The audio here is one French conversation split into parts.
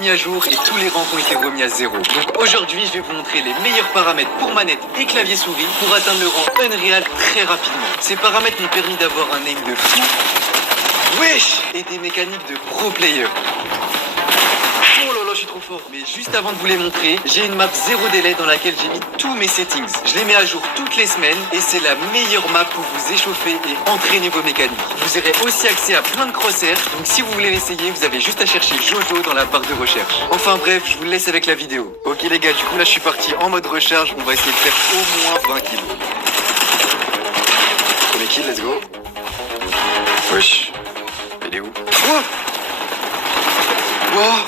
mis à jour et tous les rangs ont été remis à 0. Donc aujourd'hui, je vais vous montrer les meilleurs paramètres pour manette et clavier souris pour atteindre le rang Unreal très rapidement. Ces paramètres m'ont permis d'avoir un aim de fou, wesh, et des mécaniques de pro player. Oh là là, je suis trop fort. Mais juste avant de vous les montrer, j'ai une map 0 délai dans laquelle j'ai mis tous mes settings. Je les mets à jour toutes les semaines et c'est la meilleure map pour vous échauffer et entraîner vos mécaniques. Vous aurez aussi accès à plein de crosshairs, donc si vous voulez l'essayer, vous avez juste à chercher Jojo dans la barre de recherche. Enfin bref, je vous laisse avec la vidéo. Ok les gars, du coup là je suis parti en mode recharge, on va essayer de faire au moins 20 kills. Premier kill, let's go. Wesh, il est où? Oh, oh,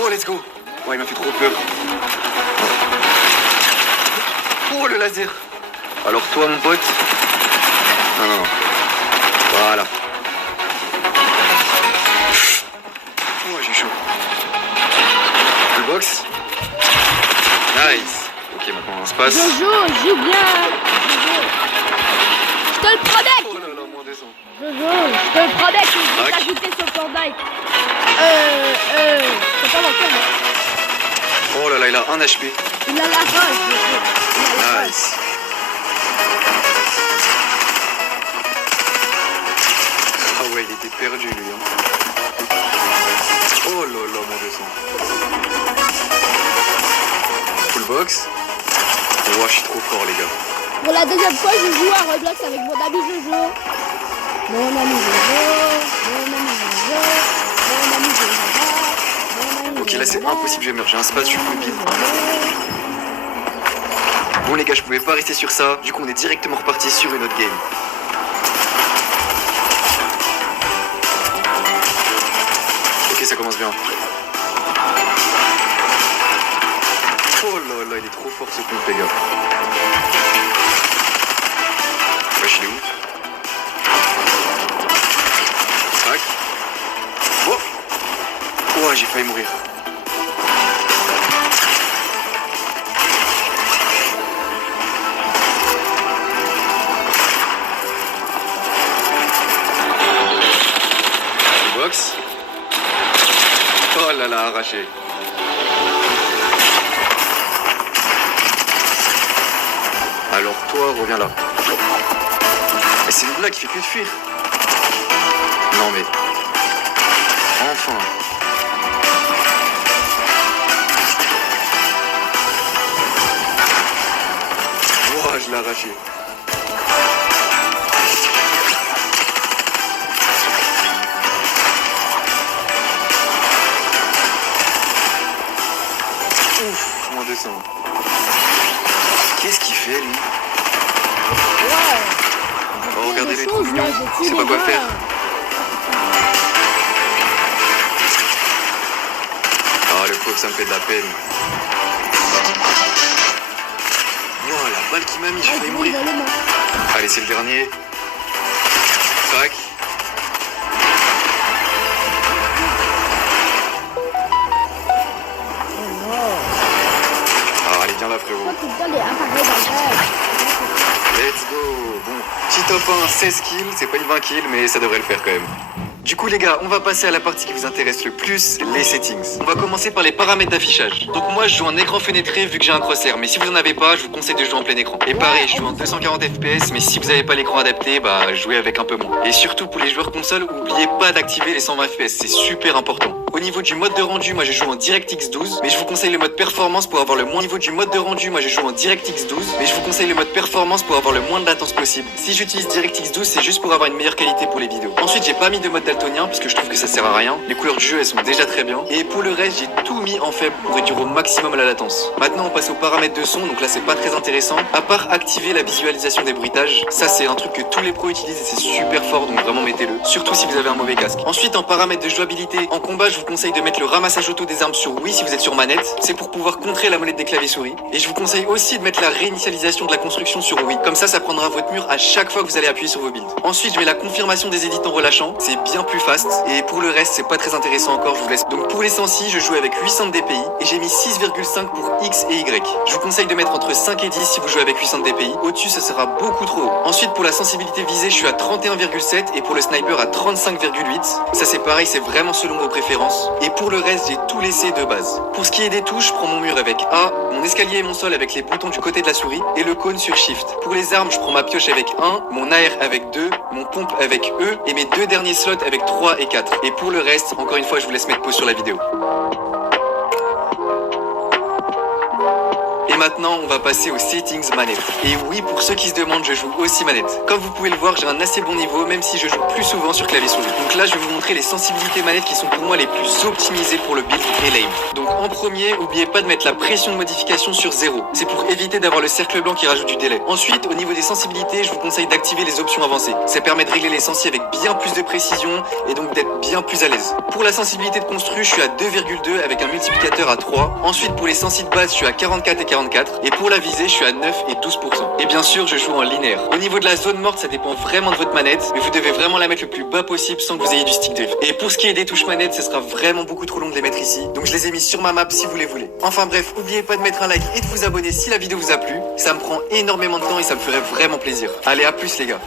oh, let's go. Oh, il m'a fait trop peur. Oh, le laser. Alors toi, mon pote. Non, non, non. Voilà. Oh, j'ai chaud. Le box. Nice. Ok, maintenant on se passe. Jojo, joue bien. Je te le promets. Oh là là, moins 200. Jojo, je te le promets que je vais t'ajouter sur Fortnite. C'est pas mentir, hein. Oh là là, il a 1 HP. Il a la rage, Jojo. Nice. Ah ouais, il était perdu lui. Hein. Oh là là, moins 200. Full box. Oh, je suis trop fort, les gars. Pour la deuxième fois, je joue à Roblox avec mon ami Jojo. Mon ami Jojo. Ok, là c'est impossible, je vais merger un space, je suis mobile. Bon les gars, je pouvais pas rester sur ça, du coup on est directement reparti sur une autre game. Ok, ça commence bien. Oh là là, il est trop fort ce compte les gars. Wesh, il est où? Tac. Oh, oh, j'ai failli mourir. Box. Oh là là, arraché. Alors toi, reviens là. Mais c'est une blague qui fait que de fuir. Non mais... Enfin. Oh, je l'ai arraché. Ouf, moins 200. Qu'est-ce qu'il fait lui? Oh, regardez les trous mignons, c'est pas quoi faire. Oh le pauvre, ça me fait de la peine. Oh la balle qui m'a mis, j'ai failli mourir. Allez, c'est le dernier. Tac. Ah, allez, viens là frérot. Let's go. Bon, petit top 1, 16 kills, c'est pas une 20 kills, mais ça devrait le faire quand même. Du coup les gars, on va passer à la partie qui vous intéresse le plus, les settings. On va commencer par les paramètres d'affichage. Donc moi je joue en écran fenêtré vu que j'ai un crosshair, mais si vous en avez pas, je vous conseille de jouer en plein écran. Et pareil, je joue en 240 fps, mais si vous n'avez pas l'écran adapté, bah jouez avec un peu moins. Et surtout pour les joueurs console, n'oubliez pas d'activer les 120 fps, c'est super important. Au niveau du mode de rendu, moi je joue en DirectX 12, mais je vous conseille le mode performance pour avoir le moins. Au niveau du mode de rendu, moi je joue en DirectX 12, mais je vous conseille le mode performance pour avoir le moins de latence possible. Si j'utilise DirectX 12, c'est juste pour avoir une meilleure qualité pour les vidéos. Ensuite, j'ai pas mis de mode daltonien parce que je trouve que ça sert à rien. Les couleurs du jeu elles sont déjà très bien. Et pour le reste, j'ai tout mis en faible pour réduire au maximum la latence. Maintenant, on passe aux paramètres de son, donc là c'est pas très intéressant. À part activer la visualisation des bruitages, ça c'est un truc que tous les pros utilisent et c'est super fort, donc vraiment mettez-le. Surtout si vous avez un mauvais casque. Ensuite, en paramètres de jouabilité, en combat, je je vous conseille de mettre le ramassage auto des armes sur oui si vous êtes sur manette. C'est pour pouvoir contrer la molette des claviers souris. Et je vous conseille aussi de mettre la réinitialisation de la construction sur oui. Comme ça prendra votre mur à chaque fois que vous allez appuyer sur vos builds. Ensuite, je mets la confirmation des edits en relâchant. C'est bien plus fast. Et pour le reste, c'est pas très intéressant encore, je vous laisse. Donc pour les sensi, je joue avec 800 de DPI et j'ai mis 6,5 pour X et Y. Je vous conseille de mettre entre 5 et 10 si vous jouez avec 800 de DPI. Au-dessus, ça sera beaucoup trop haut. Ensuite, pour la sensibilité visée, je suis à 31,7 et pour le sniper à 35,8. Ça c'est pareil, c'est vraiment selon vos préférences. Et pour le reste, j'ai tout laissé de base. Pour ce qui est des touches, je prends mon mur avec A, mon escalier et mon sol avec les boutons du côté de la souris et le cône sur Shift. Pour les armes, je prends ma pioche avec 1, mon AR avec 2, mon pompe avec E et mes deux derniers slots avec 3 et 4. Et pour le reste, encore une fois, je vous laisse mettre pause sur la vidéo. Maintenant, on va passer aux settings manette. Et oui, pour ceux qui se demandent, je joue aussi manette. Comme vous pouvez le voir, j'ai un assez bon niveau, même si je joue plus souvent sur clavier souris. Donc là, je vais vous montrer les sensibilités manettes qui sont pour moi les plus optimisées pour le build et l'aim. Donc en premier, n'oubliez pas de mettre la pression de modification sur 0. C'est pour éviter d'avoir le cercle blanc qui rajoute du délai. Ensuite, au niveau des sensibilités, je vous conseille d'activer les options avancées. Ça permet de régler les sensi avec bien plus de précision et donc d'être bien plus à l'aise. Pour la sensibilité de construit, je suis à 2,2 avec un multiplicateur à 3. Ensuite, pour les sensi de base, je suis à 44 et 44. Et pour la visée, je suis à 9 et 12%. Et bien sûr, je joue en linéaire. Au niveau de la zone morte, ça dépend vraiment de votre manette, mais vous devez vraiment la mettre le plus bas possible sans que vous ayez du stick drift. Et pour ce qui est des touches manettes, ce sera vraiment beaucoup trop long de les mettre ici. Donc je les ai mis sur ma map si vous les voulez. Enfin bref, n'oubliez pas de mettre un like et de vous abonner si la vidéo vous a plu. Ça me prend énormément de temps et ça me ferait vraiment plaisir. Allez, à plus les gars.